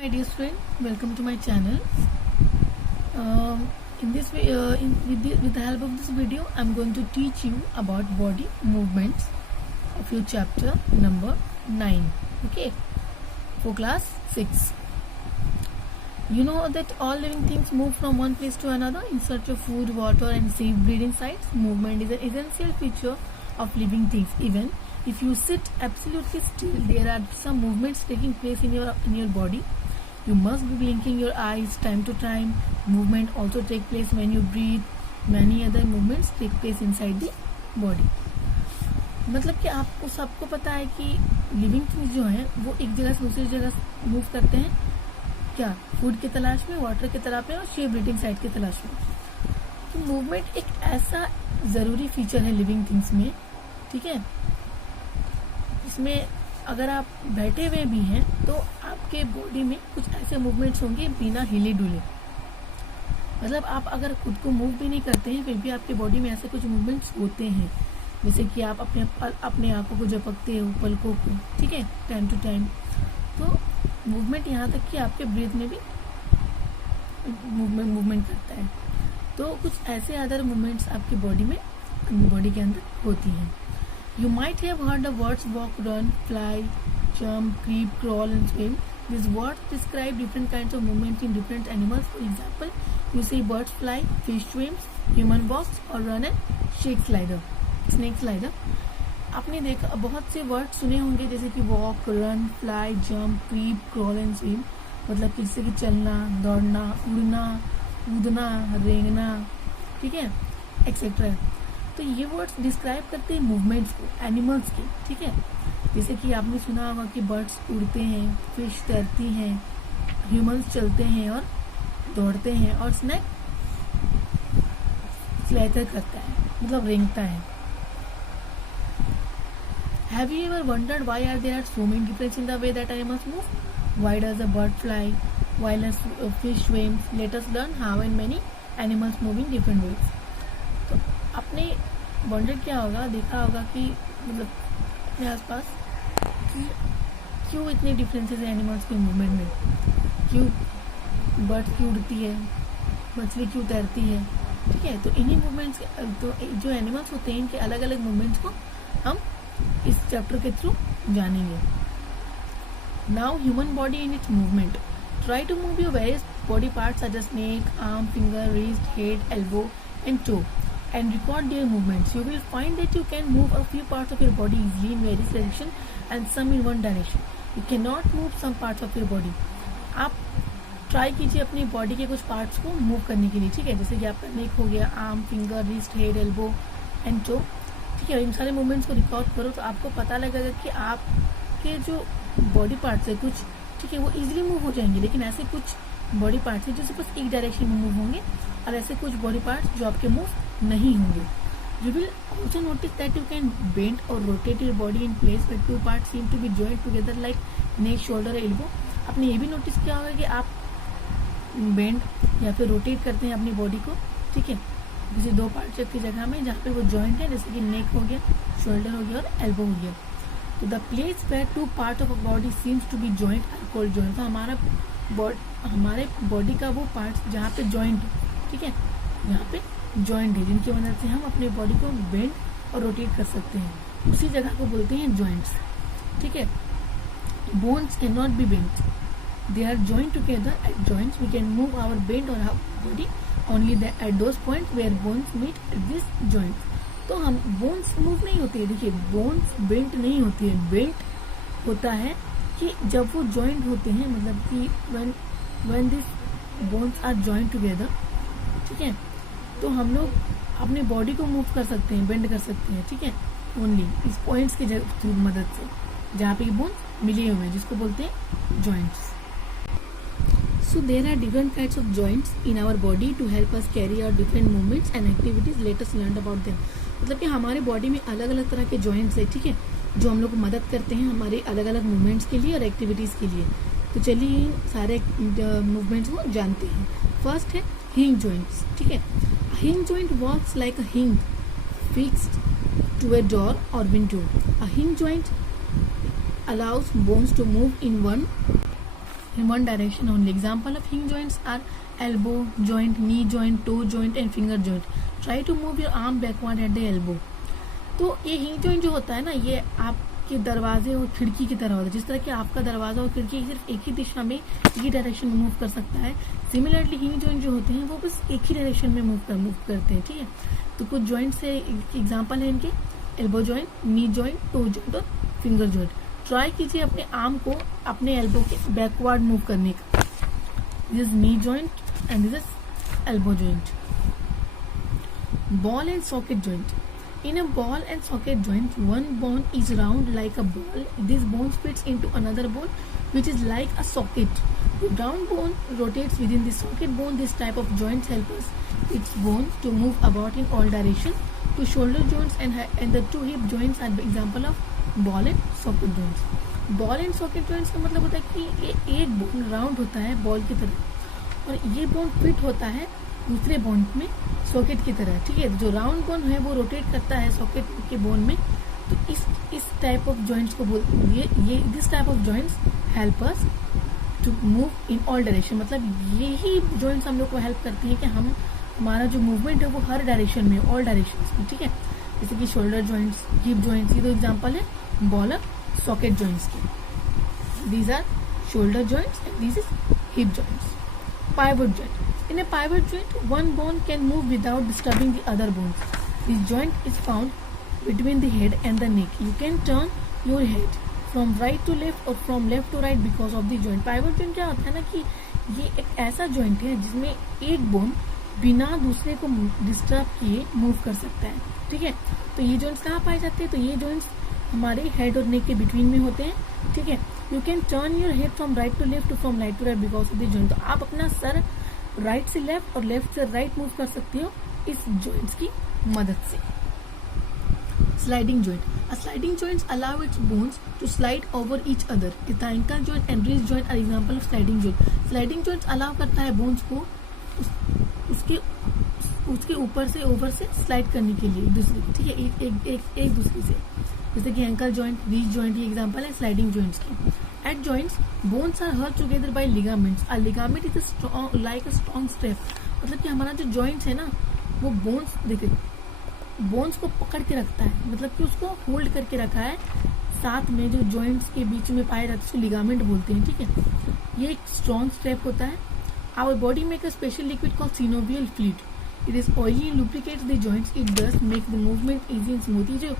My dear friend, welcome to my channel. In this way, with the help of this video, I'm going to teach you about body movements of your chapter number 9. Okay, for class 6. You know that all living things move from one place to another in search of food, water, and safe breeding sites. Movement is an essential feature of living things. Even if you sit absolutely still, there are some movements taking place in your body. You must be blinking your eyes time to time. Movement also take place when you breathe. Many other movements take place inside the body. मतलब कि आपको सबको पता है कि living things जो हैं वो एक जगह से दूसरी जगह मूव करते हैं. क्या? फूड की तलाश में, वाटर की तलाश में और सेफ ब्रीडिंग साइट की तलाश में. तो मूवमेंट एक ऐसा जरूरी फीचर है लिविंग थिंग्स में. ठीक है, इसमें अगर आप बैठे हुए भी हैं तो आपके बॉडी में कुछ ऐसे मूवमेंट्स होंगे बिना हिले डुले. मतलब आप अगर खुद को मूव भी नहीं करते हैं फिर भी आपके बॉडी में ऐसे कुछ मूवमेंट्स होते हैं. जैसे कि आप अपने आंखों को झपकते हो, पलकों को, ठीक है, टाइम टू टाइम. तो मूवमेंट यहाँ तक कि आपके ब्रीथ में भी मूवमेंट करता है. तो कुछ ऐसे अदर मूवमेंट्स आपकी बॉडी के अंदर होती हैं. You might have heard the words walk, run, fly, jump, creep, crawl and swim. These words describe different kinds of movement in different animals. For example, you see birds fly, fish swims, human walks or run and snake slider. आपने देखा बहुत से word सुने होंगे जैसे कि walk, run, fly, jump, creep, crawl and swim. मतलब कि जैसे कि चलना, दौड़ना, उड़ना, कूदना, रेंगना, ठीक है, एक्सेट्रा. तो ये वर्ड्स डिस्क्राइब करते हैं मूवमेंट्स को, एनिमल्स के. ठीक है, जैसे कि आपने सुना होगा कि बर्ड्स उड़ते हैं, फिश तैरती हैं, ह्यूमंस चलते हैं और दौड़ते हैं और स्नेक स्लैथर करता है, मतलब रेंगता है. Have you ever wondered why there are so many differences in the way that animals move? Why does a bird fly while a fish swims? Let us learn how and many animals move in different ways. तो आपने wonder किया होगा, देखा होगा कि मतलब अपने आसपास कि क्यों इतने डिफरेंसेस हैं एनिमल्स के मूवमेंट में. क्यों बर्ड क्यों उड़ती है, मछली क्यों तैरती है. ठीक है, तो इन्हीं मूवमेंट्स तो जो एनिमल्स होते हैं इनके अलग अलग मूवमेंट्स को हम इस चैप्टर के थ्रू जानेंगे. Now human body in its movement. Try to move your various body parts such as snake, arm, finger, wrist, head, elbow and toe and record their movements. You will find that you can move a few parts of your body easily in various directions and some in one direction. You cannot move some parts of your body. आप try कीजिए अपनी body के कुछ parts को move करने के लिए. ठीक है, जैसे कि आपका नेक हो गया, arm, finger, wrist, head, elbow and toe. ठीक है, इन सारे मूवमेंट्स को रिकॉर्ड करो तो आपको पता लगेगा कि आपके जो बॉडी पार्ट्स है कुछ, ठीक है, वो इजीली मूव हो जाएंगे. लेकिन ऐसे कुछ बॉडी पार्ट्स है जो सिर्फ एक डायरेक्शन में मूव होंगे और ऐसे कुछ बॉडी पार्ट्स जो आपके मूव नहीं होंगे. You will also notice that you can bend or rotate your body in place where two parts seem to be joined together like neck, shoulder, elbow. आपने ये भी नोटिस किया होगा कि आप बेंड या फिर रोटेट करते हैं अपनी बॉडी को. ठीक है, किसी दो पार्ट की जगह में जहाँ पे वो जॉइंट है, जैसे कि नेक हो गया, शोल्डर हो गया और एल्बो हो गया. तो the place where two part of a body seems to be joint are called joint. तो हमारे बॉडी का वो पार्ट जहाँ पे जॉइंट, ठीक है, यहाँ पे जॉइंट है जिनकी मदद से हम अपने बॉडी को बेंड और रोटेट कर सकते हैं, उसी जगह को बोलते हैं जॉइंट्स. ठीक है, bones can not be bent, they are joint together at joints. We can move our bend our body only at those point where bones meet at this joint. तो हम बोन्स मूव नहीं होती है. देखिए, bones bent नहीं होती है. Bent होता है कि जब वो जॉइंट होते हैं, मतलब कि when this bones are joint together. ठीक है, तो हम लोग अपने बॉडी को मूव कर सकते हैं, बेंड कर सकते हैं. ठीक है, ओनली इस पॉइंट्स की मदद से जहाँ पे बोन मिले हुए हैं, जिसको बोलते हैं joints. So there are different kinds of joints in our body to help us carry out different movements and activities. Let us learn about them. मतलब कि हमारे बॉडी में अलग अलग तरह के जॉइंट्स है. ठीक है, जो हम लोग को मदद करते हैं हमारे अलग अलग मूवमेंट्स के लिए और एक्टिविटीज के लिए. तो चलिए सारे मूवमेंट्स को जानते हैं. फर्स्ट है हिंज जॉइंट्स. ठीक है, hinge joint works like a hinge fixed to a door or window. A hinge joint allows bones to move in one in one direction only. Example of hinge joints are elbow joint, knee joint, toe joint and finger joint. Try to move your arm backward at the elbow. तो ये hinge joint जो होता है ना, ये आपके दरवाजे और खिड़की की तरह होता है. जिस तरह कि आपका दरवाजा और खिड़की सिर्फ एक ही दिशा में, एक ही डायरेक्शन में मूव कर सकता है, सिमिलरली hinge joint जो होते हैं वो बस एक ही डायरेक्शन में मूव करते हैं. ठीक है, तो कुछ जॉइंट से एग्जाम्पल है इनके, elbow joint, knee joint, toe joint और फिंगर जॉइंट. ट्राई कीजिए अपने आर्म को अपने एल्बो के बैकवर्ड मूव करने का. This is knee joint and this is elbow joint. Ball and socket joint. In a ball and socket joint, one bone is round like a ball. This bone fits into another bone, which is like a socket. The round bone rotates within the socket bone. This type of joints helps its bone to move about in all directions. The shoulder joints and the two hip joints are example of ball and socket joints. Ball and socket joints का मतलब होता है कि ये एक bone round होता है ball की तरह, और ये बोन फिट होता है दूसरे बोन में सॉकेट की तरह. ठीक है, जो राउंड बोन है वो रोटेट करता है सॉकेट के बोन में. तो इस टाइप ऑफ जॉइंट्स को ये this type of joints help us to move in all direction. मतलब यही जॉइंट्स हम लोग को हेल्प करती हैं कि हमारा जो मूवमेंट है वो हर डायरेक्शन में, ऑल डायरेक्शंस में. ठीक है, जैसे कि शोल्डर जॉइंट्स, हिप जॉइंट्स, ये दो एग्जांपल है बॉल और सॉकेट जॉइंट्स के. These are shoulder joints and this is hip joints. Pivot joint. In a pivot joint, one bone can move without disturbing the other bones. This joint is found between the head and the neck. You can turn your head from right to left or from left to right because of the joint. Pivot joint क्या होता है ना कि ये एक ऐसा joint है जिसमें एक बोन बिना दूसरे को डिस्टर्ब किए मूव कर सकता है. ठीक है, तो ये joints कहाँ पाए जाते हैं? तो ये joints हमारे हेड और नेक के बिटवीन में होते हैं. ठीक है, you can turn your head from right to left, from right to right because of the joint. तो आप अपना सर राइट से लेफ्ट और लेफ्ट से राइट मूव कर सकते हो इस जॉइंट्स की मदद से. Sliding joint. A sliding joints allow its bones to slide over each other. The ankle joint and wrist joint are example of sliding joint. Sliding joints allow करता है बोन्स को उसके ऊपर से ओवर से स्लाइड करने के लिए दूसरे. ठीक है, एक दूसरे से, जैसे कि एंकल जॉइंट, रिस्ट जॉइंट, ये एग्जांपल है स्लाइडिंग जॉइंट्स के. At joints bones are held together by ligaments. A ligament is like a strong strap. मतलब कि हमारा जो जॉइंट्स है ना वो बोन्स, देखिए बोन्स को पकड़ के रखता है, मतलब कि उसको होल्ड करके रखा है. साथ में जो जॉइंट्स के बीच में पाए रहते हैं उसको लिगामेंट बोलते हैं. ठीक है, ये एक स्ट्रॉन्ग स्ट्रेप होता है. Our body make a special liquid called synovial fluid. It is oily and lubricates the joints. It does make the movement easy and smooth. ये जो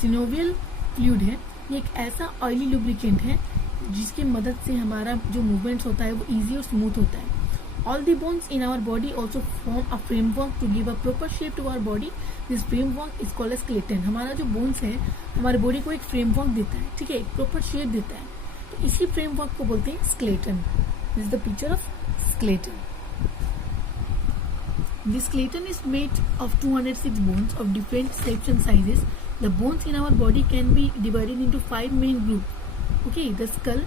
सिनोवियल फ्लूइड है ये एक ऐसा ऑयली लुब्रिकेंट है जिसकी मदद से हमारा जो मूवमेंट्स होता है वो इजी और स्मूथ होता है. All the bones in our body also form a framework to give a proper shape to our body. This framework is called as skeleton. हमारा जो bones है हमारे बॉडी को एक फ्रेमवर्क देता है. ठीक है, एक प्रॉपर शेप देता है. तो इसी फ्रेमवर्क को बोलते हैं skeleton. This is the picture of skeleton. The skeleton is made of 206 bones of different shapes and sizes. The bones in our body can be divided into 5 main groups. Okay, the skull,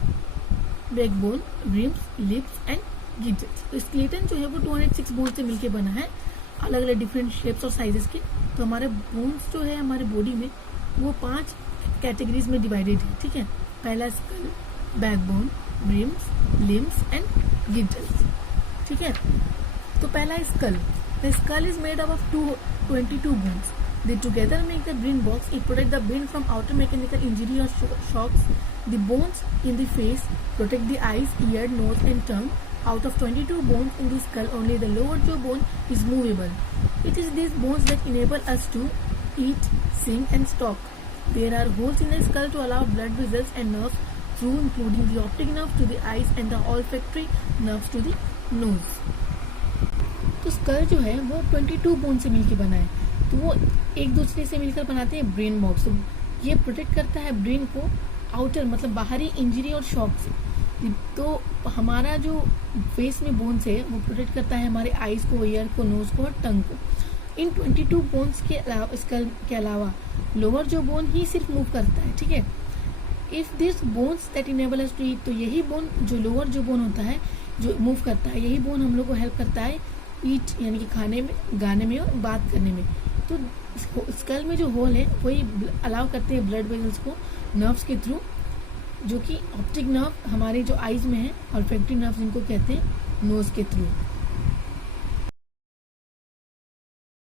backbone, ribs, lips and gizzards. तो skeleton जो है वो 206 bones से मिलके बना है, अलग अलग डिफरेंट शेप्स और साइजेस के. तो हमारे बोन्स जो है हमारे बॉडी में वो 5 कैटेगरीज में डिवाइडेड है. ठीक है, पहला skull, backbone, ribs, limbs and गिजर्स. ठीक है, तो पहला skull. The skull is made up of 22 bones. They together make the brain box. It protects the brain from outer mechanical injury or shocks. The bones in the face protect the eyes, ear, nose and tongue. Out of 22 bones in the skull, only the lower jaw bone is movable. It is these bones that enable us to eat, sing and talk. There are holes in the skull to allow blood vessels and nerves through, including the optic nerve to the eyes and the olfactory nerves to the nose. तो school जो है वो 22 bone से मिलकर बना है. तो वो एक दूसरे से मिलकर बनाते हैं ब्रेन बॉक्स. ये प्रोटेक्ट करता है ब्रेन को आउटर मतलब बाहरी इंजरी और शॉक से. तो हमारा जो फेस में बोन्स है वो प्रोटेक्ट करता है हमारे आईज को, ईयर को, नोज को और टंग को. इन 22 बोन्स के अलावा स्कल के अलावा लोअर जो बोन ही सिर्फ मूव करता है. ठीक है, if this bones that enable us to eat. तो यही बोन जो लोअर जो बोन होता है जो मूव करता है, यही बोन हम लोग को हेल्प करता है ईट यानी कि खाने में, गाने में और बात करने में. तो स्कल में जो होल है वही अलाउ करते हैं ब्लड वेसल्स को नर्व्स के थ्रू जो कि ऑप्टिक नर्व हमारे जो आईज में है, और ऑल्फैक्टरी नर्व जिनको कहते हैं नोज के थ्रू।